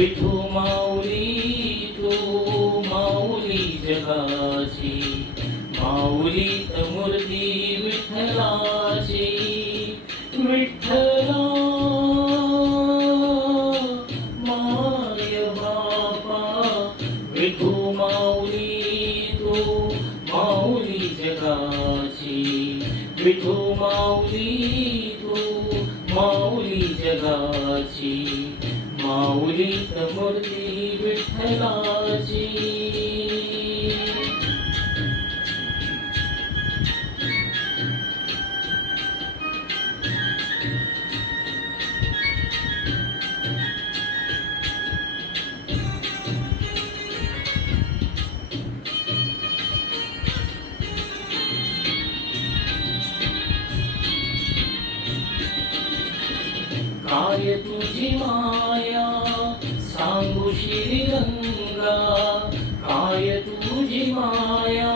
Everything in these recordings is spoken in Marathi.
विठू माऊली तू माऊली जगाची, माऊलीत मूर्ती विठ्ठलाची. विठ्ठला माय बापा, विठू माऊली तू माऊली जगाची, विठू माऊली तू माऊली जगाची, माऊलीत मूर्ती विठ्ठलाची. काय तुझी माया सांगू श्रीरंगा, काय तुझी माया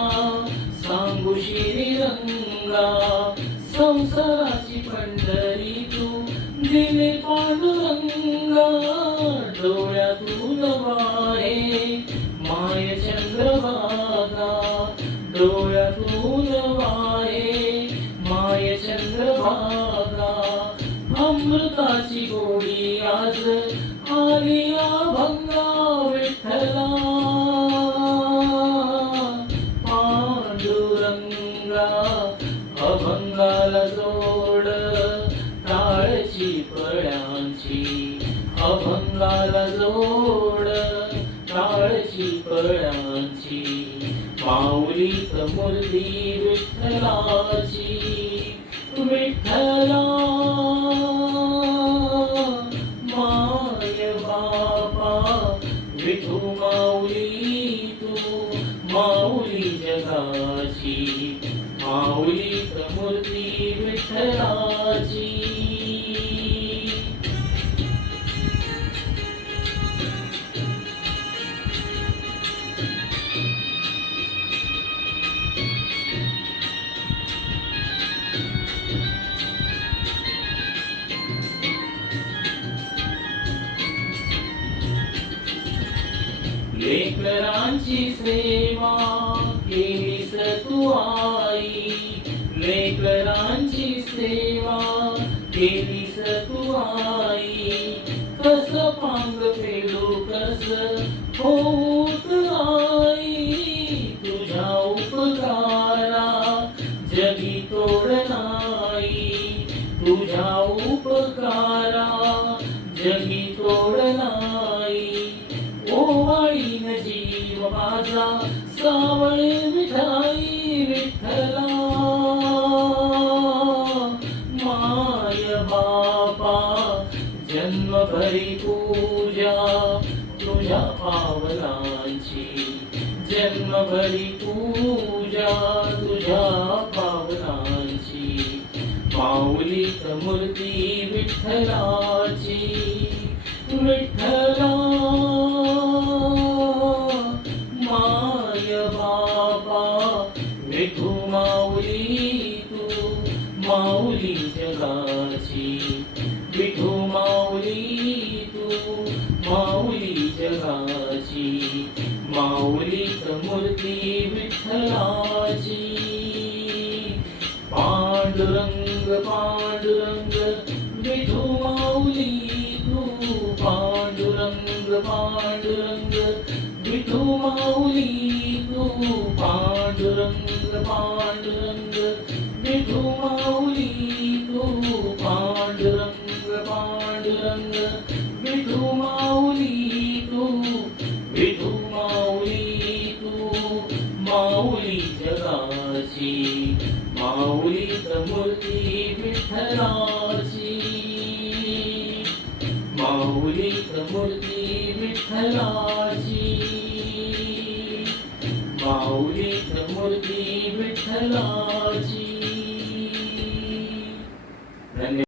सांगू श्रीरंगा. संसाराची पंढरी तू दिले पांडुरंगा, डोळ्यातून वाहे माय चंद्रभागा, डोळ्यातून वाहे माय चंद्रभागा. अमृताची गोडी आज आली अभंगा विठ्ठला, पांडुरंगा. अभंगाला जोड टाळची पळ्यांची, अभंगाला जोड टाळची पळ्यांची. माऊलीत मूर्ती विठ्ठलाची, विठ्ठला माय बापा, विठू माऊली तू माऊली जगाची, माऊलीत मूर्ती विठ्ठलाची. लेकरांची सेवा केलीस तू आई, लेकरांची सेवा केलीस तू आई. कस पांग फेडू कस होत आई, तुझ्या उपकारा जगी तोड नाही, तुझ्या उपकारा जगी तोड नाही. ओवाळीन जीव माझा सावळे विठाई विठ्ठला, माय बापा. जन्मभरी पूजा तुझ्या पावलांची, जन्मभरी पूजा तुझ्या पावलांची. माऊलीत मूर्ती विठ्ठलाची, विठ्ठला माय बापा. विठू माऊली तू माऊली जगाची, विठू माऊली तू माऊली जगाची, माऊलीत मूर्ती विठ्ठलाची. पांडुरंग पांडुरंग विठू माऊली तू, पांडुरंग पांडुरंग विठू माऊली तू, पांडुरंग पांडुरंग विठू माऊली तू, पांडुरंग पांडुरंग विठू माऊली तू, विठू माऊली तू माऊली जगाची, माऊलीत मूर्ती विठ्ठलाची, माऊलीत मूर्ती विठ्ठलाची, माऊलीत मूर्ती विठ्ठलाची.